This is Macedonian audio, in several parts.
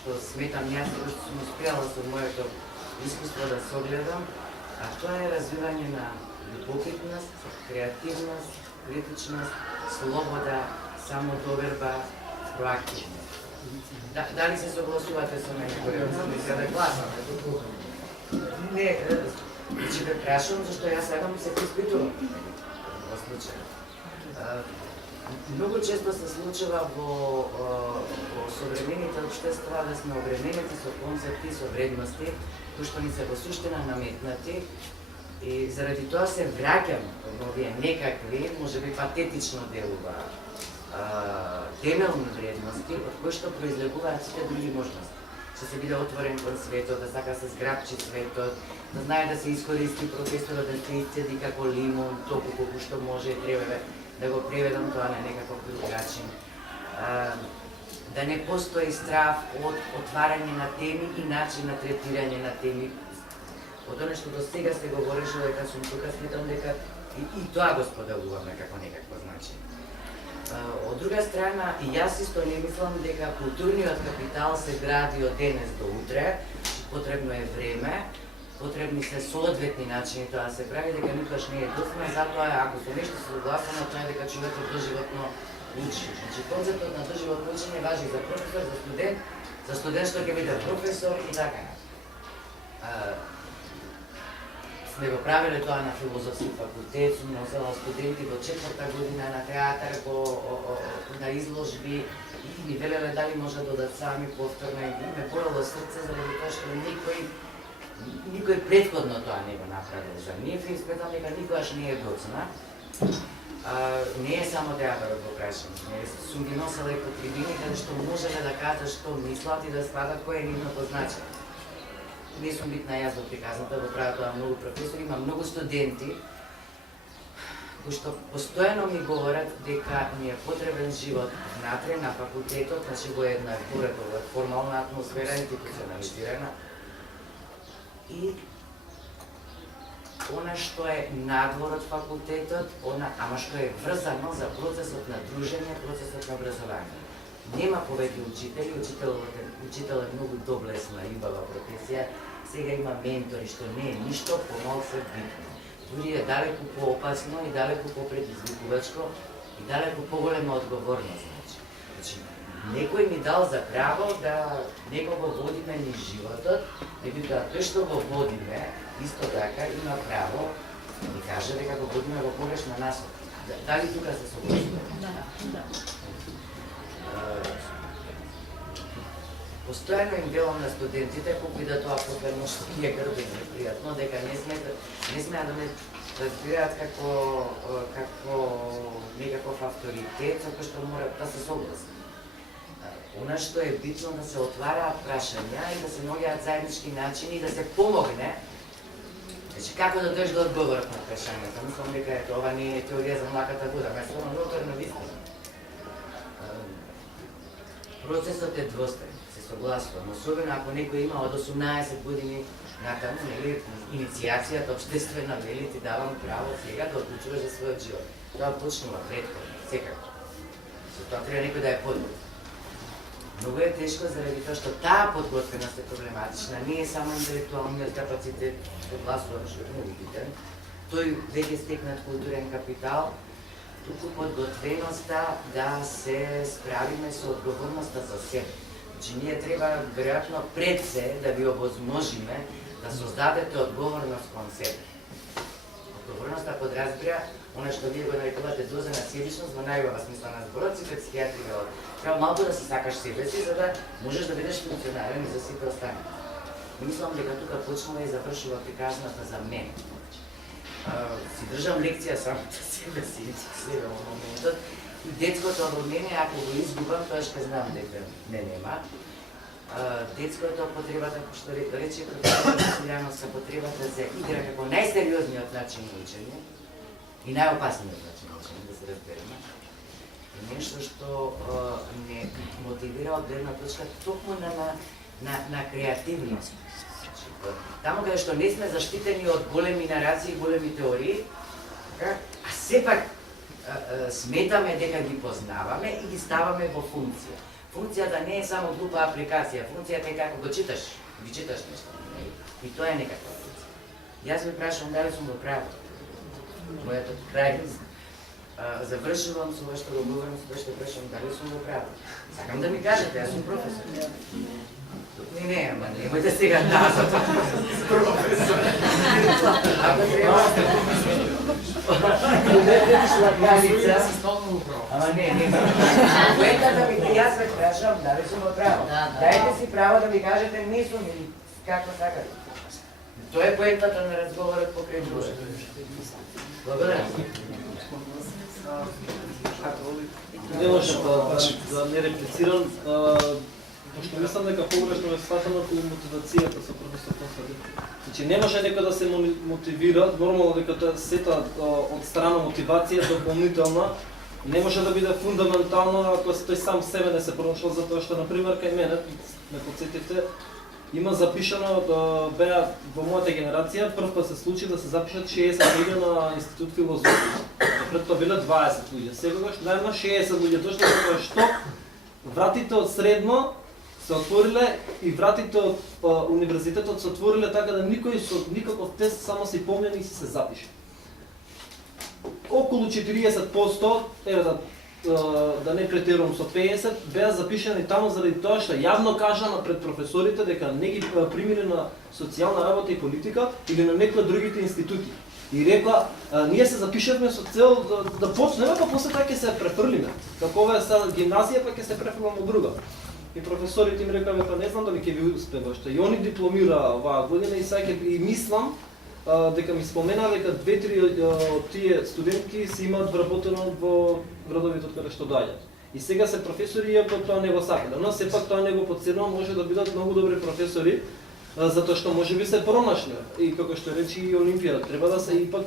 што сметам јас да сум успеала со моето искуство да согледам, а тоа е развивање на любопитност, креативност, критичност, слобода, самодоверба, проактивност. Дали се согласувате со мене, кој мислите да гласаме? Не, ќе ве прашувам зашто јас сакам се испитувам во случај. Многу често се случува во современите општества да сме обременети со концепти, со вредности, кои што ни се во суштина наметнати и заради тоа се враќаме во овие некакви, можеби патетично делува, темелни вредности, од кои што произлегуваат сите други можности. Што се биде отворен кон светот, да сака се зграбчи светот, да знае да се искористи професорот, да се исцеди како лимон, толку колку што може и треба да го преведам тоа на некаков друг начин. Да не постои страф од отварање на теми и начин на третирање на теми. Од оно што до сега се говореше дека сум тука, сметам дека и тоа го споделуваме како некакво значење. Од друга страна, и јас исто не мислам дека културниот капитал се гради од денес до утре, потребно е време, потребни се соодветни начини тоа да се прави, дека никогаш не е доцна, затоа ако со нешто се согласуваме, тоа е дека човекот доживотно учи. Значи, концептот на доживотно учење важи за професор, за студент што ќе биде професор и така. Сме го правиле тоа на филозофски факултет, сум носела студенти во 4-та година на театар, на изложби и ми велеле дали може да додат сами повторно и ме болело срце заради тоа што никој претходно тоа не го направил за нив и сметам дека никогаш не е доцна. Не е само театарот во прашање, сум ги носела и по трибини каде што можеле да кажат што мислат и да сватат кој е нивното значење. Не сум битна јас во приказната, го прават тоа многу професори, има многу студенти кои што постојано ми говорат дека ни е потребен живот внатре на факултетот, значи во една формална атмосфера, институционализирана. И она што е надвор од факултетот, ама што е врзано за процесот на дружење, процесот на образование. Нема повеќе учители, учител е многу доблесна и убава професија, сега има ментори, што не е ништо помал се битно. Дури е далеку поопасно и далеку попредизвикувачко и далеку поголема одговорност. Значи, некој ми дал за право да некого водиме низ животот, меѓутоа тој што го водиме, исто така има право да ми каже дека го водиме во погрешна насока. Дали тука се согласуваме? Да. Постојано им делам на студентите, колку и да тоа после може да е грбено и пријатно, дека не смеат да ме разбираат како некаков авторитет, со кој што мора да се согласи. Она што е битно да се отвараат прашања и да се наоѓаат заеднички начини и да се помогне. Значи, како да дојдеш до одговорот на прашањата? Мислам дека ова не е теорија за млаката вода, ме само ноторно вистина. Процесот е двостранен, се согласувам, особено ако некој има од 18 години натаму, нели, иницијацијата општествена, нели, ти давам право сега да одлучуваш за својот живот. Тоа почнува претходно, секако. За тоа треба некој да е подготвен. Многу е тешко заради тоа што таа подготвеност е проблематична, не е само интелектуалниот капацитет, согласувам што е многу битен, тој веќе стекнат културен капитал, туку подготвеноста да се справиме со одговорноста за себе. Значи, ние треба, веројатно, пред се да ви овозможиме да создадете одговорност кон себе. Одговорноста подразбира она што вие го нарекувате доза на себичност во најубава смисла на зборот, сите психијатри велат. Треба малку да се сакаш себе си, за да можеш да бидеш функционален и за сите останати. Мислам дека тука почнува и завршува приказната за мене. Си држам лекција само за себе си и себе во моментот. И детското во мене, ако го изгубам, тоа ќе знам дека не нема. Детското потребата, што рече Силјановска, потребата за игра како најсериозниот начин на учење и најопасниот начин на учење, да се разбереме. И нешто што не мотивира од гледна точка токму на креативност. Таму каде што не сме заштитени од големи нарации и големи теории, а сепак сметаме дека ги познаваме и ги ставаме во функција. Функцијата не е само глупа апликација, функцијата е како го читаш, ги читаш нешто. И тоа е некаква функција. Јас ме прашувам дали сум во право. Мојата крајност. Завршувам со ова што го говорам, со тоа што прашувам дали сум во право. Сакам да ми кажете, јас сум професор. Не, ама немојте сега назад. Професор. Ако треба... Ама не. Поентата ми јас ве прашувам дали сум во право. Дајте си право да ми кажете не сум или како сакате. Тоа е поентата на разговорот покрај дружба. Благодарам. Не може да не реплицирам, пошто мислам дека погрешно е сватано мотивацијата со професор Константин. Значи не може некој да се мотивира, нормално дека тоа сета од страна мотивација дополнителна, не може да биде фундаментално ако тој сам себе не се пронашол, затоа што например кај мене, ме потсетивте, има запишано беа во мојата генерација прв пат се случи да се запишат 60 луѓе на Институт филозофија. Пред тоа биле 20 луѓе. Сегогаш најмно 60 луѓе дошле затоа што вратите од средно се отвориле и вратите од универзитетот се отвориле така да никој со никаков тест само се помне и се запише. Околу 40%, еве да не претерувам со 50, беа запишани таму заради тоа што јавно кажано пред професорите дека не ги примиле на социјална работа и политика или на некои другите институти. И рекла, ние се запишавме со цел да почнеме, па после тоа ќе се префрлиме. Како ова е сега гимназија, па ќе се префрлиме од друга. И професорите им рекаве, па не знам дали ќе ви успева, што и они дипломира оваа година и сега и мислам дека ми спомена дека 2-3 од тие студентки си имаат вработено во градовите од каде што доаѓаат. И сега се професори, иако тоа не го сакале, но сепак тоа не го подценува, може да бидат многу добри професори, затоа што може би се пронашле. И како што рече и Олимпија, треба да се ипак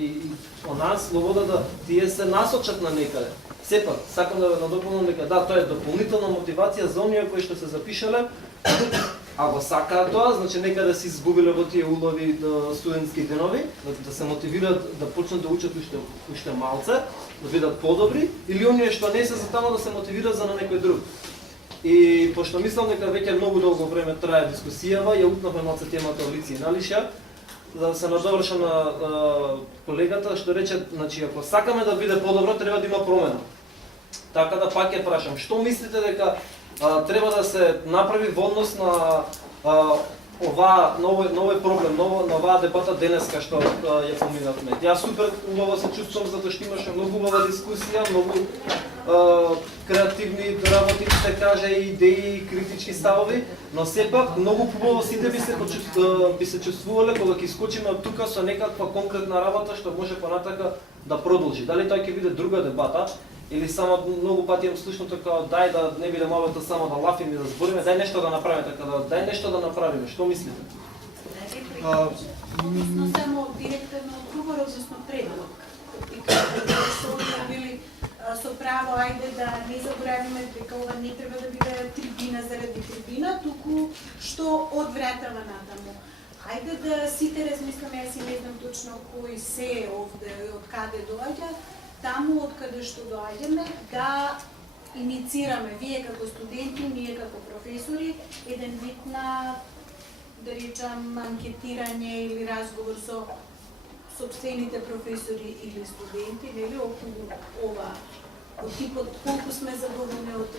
и онаа слобода да тие се насочат на некаде. Сепак, сакам да надополнам дека да, тоа е дополнителна мотивација за оние кои што се запишале, а го сакаат тоа, значи некаде се изгубиле во тие улови студентски денови, да се мотивираат да почнат да учат уште малце, да бидат подобри, или оние што не се за таму да се мотивираат за на некој друг. И пошто мислам дека веќе многу долго време трае дискусијава, ја утнавме малце темата Лици и Налиша, да се надоврша на колегата што рече, значи ако сакаме да биде подобро, треба да има промена. Така да пак ја прашам, што мислите дека треба да се направи во однос на оваа новој проблем, на оваа дебата денеска што ја поминавме. Јас супер убаво се чувствувам затоа што имаше многу убава дискусија, многу креативни работи, се каже, идеи, критички ставови, но сепак многу побаво сите би се чувствувале кога ќе искочиме од тука со некаква конкретна работа што може понатака да продолжи. Дали тоа ќе биде друга дебата, или само многу пати имам слушно така, дај да не биде мовата само да лафиме и да збориме, дај нешто да направиме, така да дај нешто да направиме. Што мислите? Односно само директивно одговор, односно предлог. И како се објавили со право, ајде да не заборавиме дека ова не треба да биде трибина заради трибина, туку што одвратава натаму. Ајде да сите размислиме, јас и не знам точно кој се овде, од каде доаѓа, таму од каде што доаѓаме, да иницираме вие како студенти, ние како професори, еден вид на, да речам, анкетирање или разговор со сопствените професори или студенти, нели, околу ова, од типот колку сме задоволни од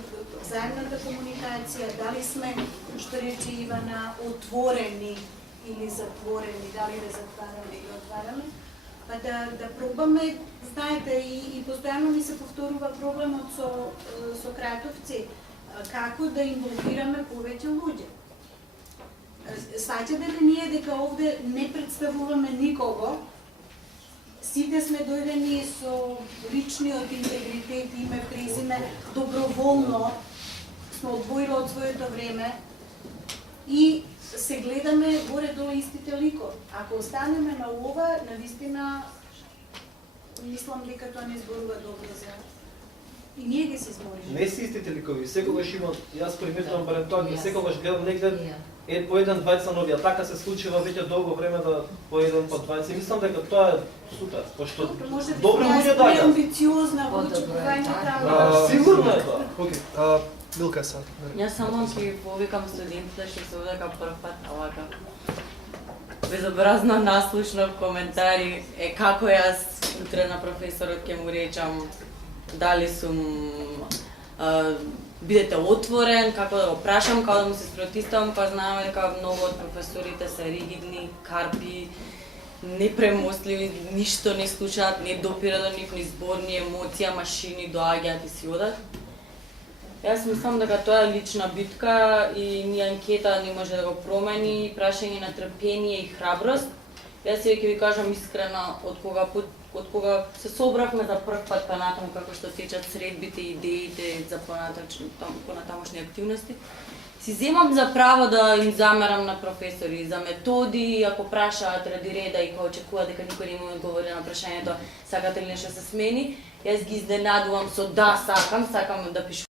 заедната комуникација, дали сме, што рече Ивана, отворени или затворени, дали да затвараме или отвараме, па да пробаме, знаете, и постојано ми се повторува проблемот со кратовци, како да инволвираме повеќе луѓе. Сваќате ли ние дека овде не представуваме никого, сите сме дојдени со личниот интегритет, име, презиме, доброволно сме одвоиле од своето време и се гледаме горе-долу истите ликови. Ако останеме на ова, навистина, мислам дека тоа не зборува добро за... И ние ги се збориме. Не се истите ликови, секогаш има, јас приметувам барем тоа, секогаш гледам негде по еден двајца нови, а така се случува веќе долго време да по еден по двајца. Мислам дека тоа е супер, пошто добри луѓе доаѓаат. Амбициозна во дочекувањето. Сигурно е тоа. Билка сад. Јас само ќе повикам студентите што се овдека прв пат, овака безобразно наслушно коментари, како јас утре на професорот ќе му речам дали сум бидете отворен, како да го прашам, како да му се спротивставам, кога знаеме дека многу од професорите се ригидни, карпи, непремостливи, ништо не слушаат, не допира до нив ни збор, ни емоција, машини доаѓаат и си одат. Јас мислам дека тоа е лична битка и ни анкета не може да го промени, прашање на трпение и храброст. Јас ќе ви кажам искрено, од кога се собравме за прв пат па натаму како што течат средбите и идеите за понатамошни активности, си земам за право да им замерам на професори за методи, ако прашаат ради реда и кога очекуваат дека никој не му одговори на прашањето сакате ли нешто се смени, јас ги изненадувам со да сакам да пишувам